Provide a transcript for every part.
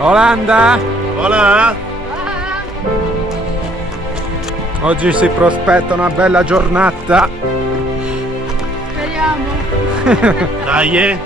Olanda? Hola! Oggi si prospetta una bella giornata. Speriamo. Dai!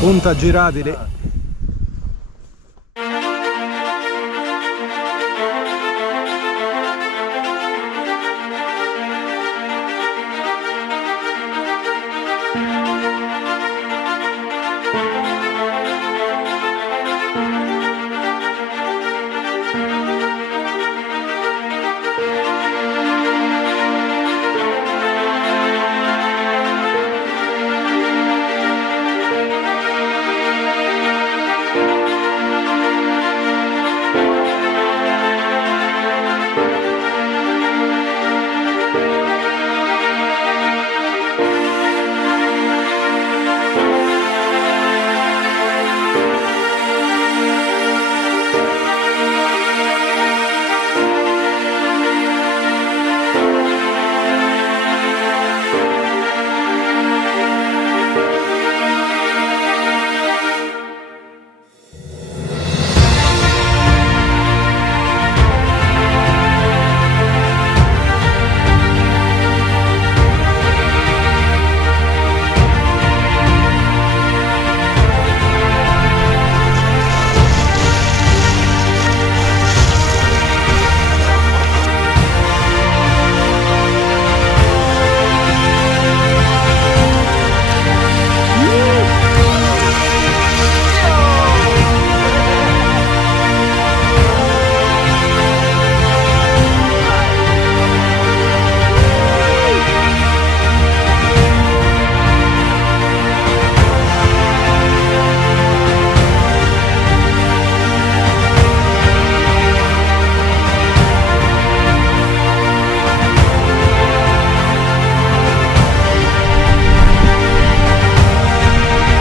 Punta Giradine.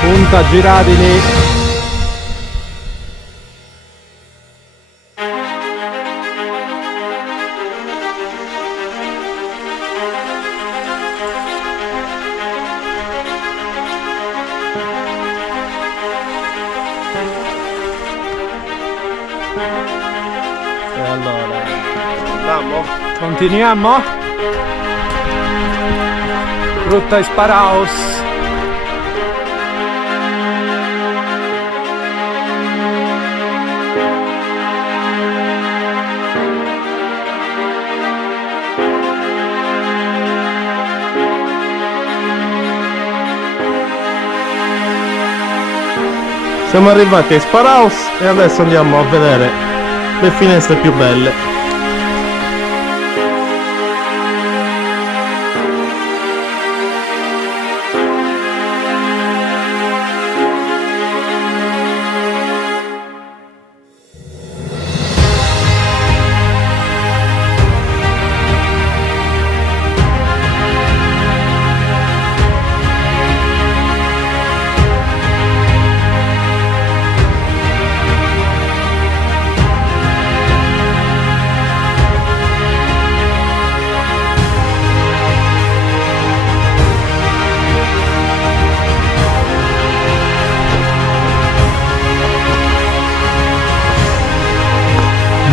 Punta Giradine. E allora Andiamo? continuiamo. Ruta Esparaos. Siamo arrivati a Esparaos e adesso andiamo a vedere le finestre più belle.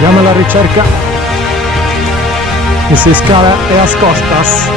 Andiamo alla ricerca di Ciscala e As Costas.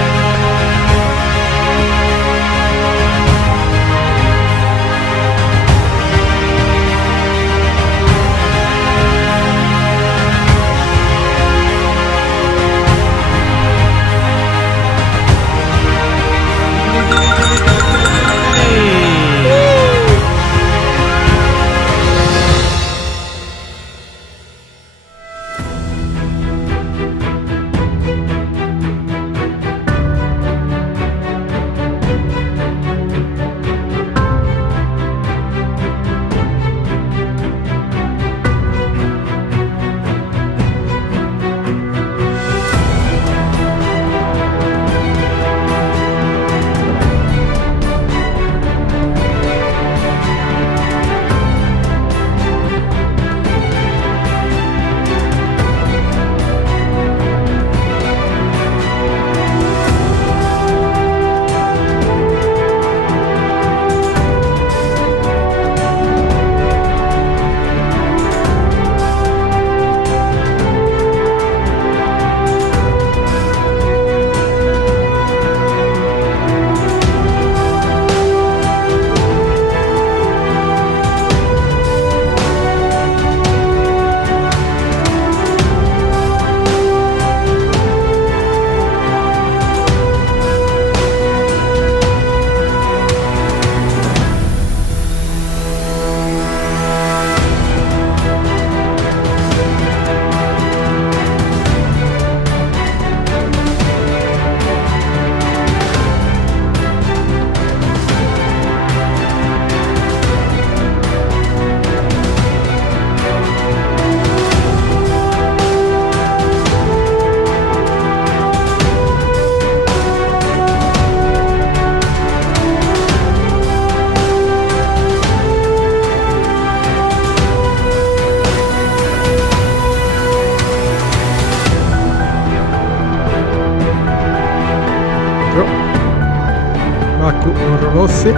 Baku Rossi.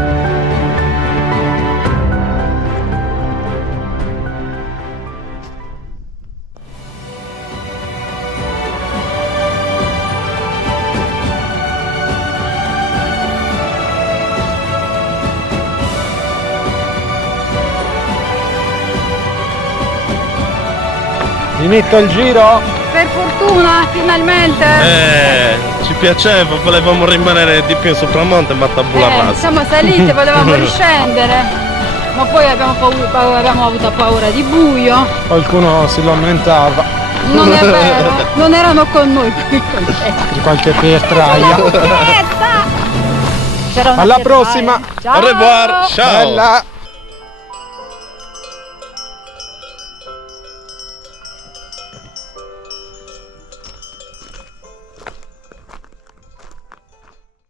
Finito il giro? Per fortuna, finalmente! Ci piaceva, volevamo rimanere di più in sopramonte, ma tabula rasa. Siamo saliti, volevamo riscendere, ma poi abbiamo avuto paura di buio. Qualcuno si lamentava Non è vero, non erano con noi qui con te. di qualche pietraia. C'era una Alla pietraia. prossima! Ciao! Au revoir, ciao! Bella!